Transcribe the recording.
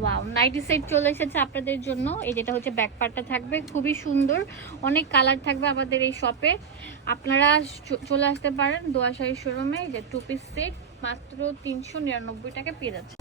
Wow, nightie set চলে এসেছে আপনাদের জন্য। এই যেটা হচ্ছে ব্যাক পার্টটা থাকবে, খুবই সুন্দর, অনেক কালার থাকবে আমাদের এই শপে। আপনারা চলে আসতে পারেন দোয়া শাড়ি শোরুমে। যে টু পিস সেট মাত্র 399 টাকা পেয়ে যাচ্ছে।